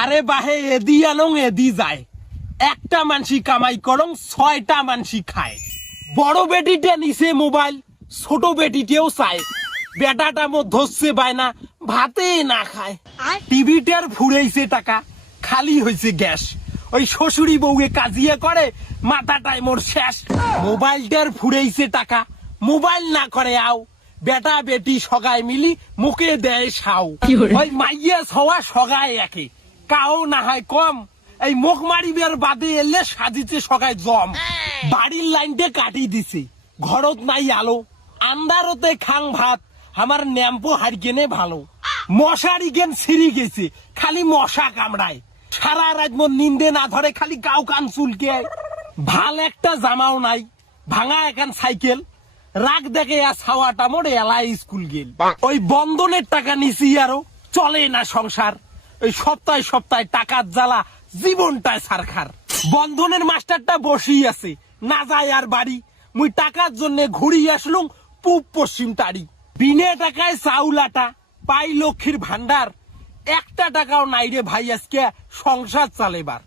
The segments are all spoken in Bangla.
আরে বাহে এদি আনং এদি যায়, একটা মানসি কামাই করং 6টা মানসি খায়। বড় বেটিটা নিছে মোবাইল, ছোট বেটিতেও চায়, বেটাটা মো ধরছে বায়না ভাতে না খায়। টিভিটার ফুরাইছে টাকা, খালি হয়েছে গ্যাস, ওই শ্বশুরি বউয়ে কাজিয়া করে মাথাটাই মোর শেষ। মোবাইলটার ফুরাইছে টাকা, মোবাইল না করে আও, বেটা বেটি সগায় মিলি মুখে দেয় সাও। ওই মাইয়া ছওয়া সগায় একে, কাও না হয় কম, এই মুখ মারিবার বাদে এলে সাজিছে সগায় জম। বাড়ির লাইনটা কাটি দিছে, ঘরত নাই আলো, আন্দারতে খাং ভাত, আমার ন্যাম্পো হারিকেনে ভালো। মশারি গেন ছিঁড়ি গেছে, খালি মশা কামড়ায়, সারা রাত মোর নিন্দে না ধরে, খালি কাউ কান চুলকে। ভাল একটা জামাও নাই, ভাঙা একান সাইকেল, রাগ দেখে ছাওয়াটা মোর এলাই স্কুল গেল। ওই বন্ধনের টাকা নিছি আরো, চলে না সংসার, ওই সপ্তাহে সপ্তাহে টাকার জ্বালা জীবনটায় সারখার। বন্ধনের মাস্টারটা বসেই আছে, না যায় আর বাড়ি, মুই টাকার জন্য ঘুরি আসলুম পূব পশ্চিম তারি। বিনে টাকায় চাউল আটা পাই লক্ষ্মীর ভান্ডার, একটা টাকাও নাই রে ভাই আজকে সংসার চালেবার।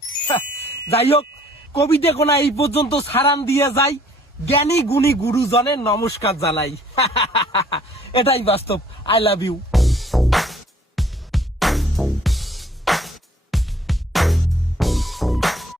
যাই হোক, কবিতা কোনা এই পর্যন্ত সারান দিয়ে যাই, জ্ঞানী গুণী গুরুজনের নমস্কার জানাই। এটাই বাস্তব। I love you.